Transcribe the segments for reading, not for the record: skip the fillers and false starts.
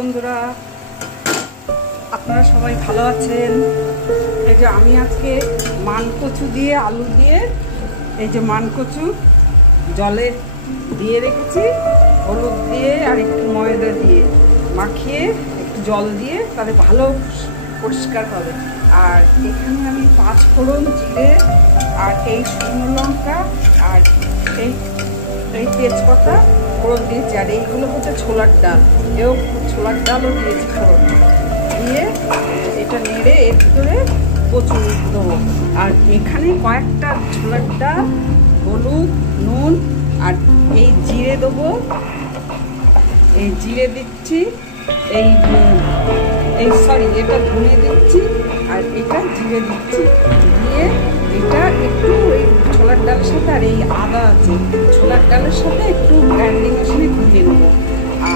বন্ধুরা, আপনারা সবাই ভালো আছেন? এই যে আমি আজকে মানকচু দিয়ে আলু দিয়ে এই যে মানকচু জলে দিয়ে রেখেছি, হলুদ দিয়ে আর একটু ময়দা দিয়ে মাখিয়ে একটু জল দিয়ে, তাহলে ভালো পরিষ্কার হবে। আর এখানে আমি 5 ফোড়ন, জিরে আর এই শুকনো লঙ্কা আর এই তেজপাতা ফোড়ন দিয়েছি। আর এইগুলো হচ্ছে ছোলার ডাল, ছোলার ডালও দিয়েছি ফোড়ন দিয়ে। এটা নেড়ে এর ভিতরে কচু দেবো। আর এখানে কয়েকটা ছোলার ডাল, হলুদ, নুন আর এই জিরে দেবো। এই জিরে দিচ্ছি, এটা ধনে দিচ্ছি আর এটা জিরে দিচ্ছি। দিয়ে এটা একটু এই ছোলার ডালের সাথে আর এই আদা আছে, ছোলার ডালের সাথে একটু গ্রাইন্ডিং মেশিনে ঘুরিয়ে নেবো।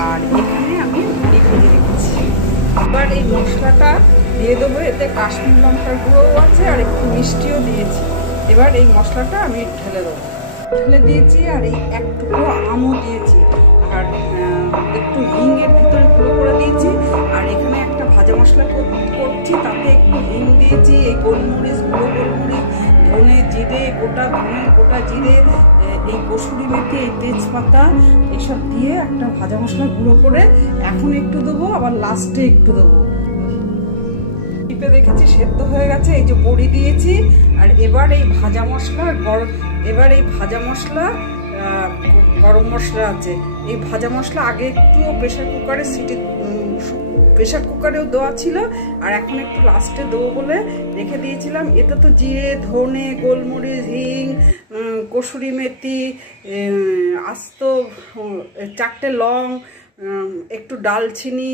আর এখানে আমি ভেজে রেখেছি। এবার এই মশলাটা দিয়ে দেবো। এতে কাশ্মীর লঙ্কার গুঁড়োও আছে আর একটু মিষ্টিও দিয়েছি। এবার এই মশলাটা আমি ঢেলে দেবো। ঢেলে দিয়েছি আর এই একটুকু আমও দিয়েছি আর একটু হিংয়ের ভিতরে গুঁড়ো করে দিয়েছি। আর এখানে একটা ভাজা মশলা করছি, তাতে একটু হিং দিয়েছি, এই গোলমরিচ, গুঁড়ো গোলমরিচ, ধনে জিরে, গোটা ধনে, গোটা জিরে, এই কসুরি মেথি, এই তেজপাতা এসব দিয়ে একটা ভাজা মশলা গুঁড়ো করে এখন একটু দেবো, আবার লাস্টে একটু দেবো। টিপে দেখেছি সেদ্ধ হয়ে গেছে। এই যে বড়ি দিয়েছি। আর এবার এই ভাজা মশলা গরম মশলা আছে, এই ভাজা মশলা আগে একটু প্রেশার কুকারেও দেওয়া ছিল, আর এখন একটু লাস্টে দেবো বলে রেখে দিয়েছিলাম। এতে তো জিরে, ধনে, গোলমরিচ, হিং, কসুরি মেথি, আস্ত 4টে লং, একটু ডালচিনি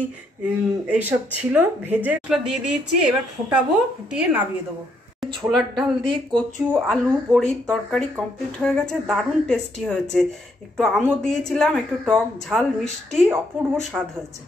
এইসব ছিল, ভেজে দিয়ে দিয়েছি। এবার ফোটাবো, ফুটিয়ে নামিয়ে দেবো। ছোলার ডাল দিয়ে কচু, আলু, বড়ির তরকারি কমপ্লিট হয়ে গেছে। দারুণ টেস্টি হয়েছে। একটু আমও দিয়েছিলাম, একটু টক ঝাল মিষ্টি, অপূর্ব স্বাদ হয়েছে।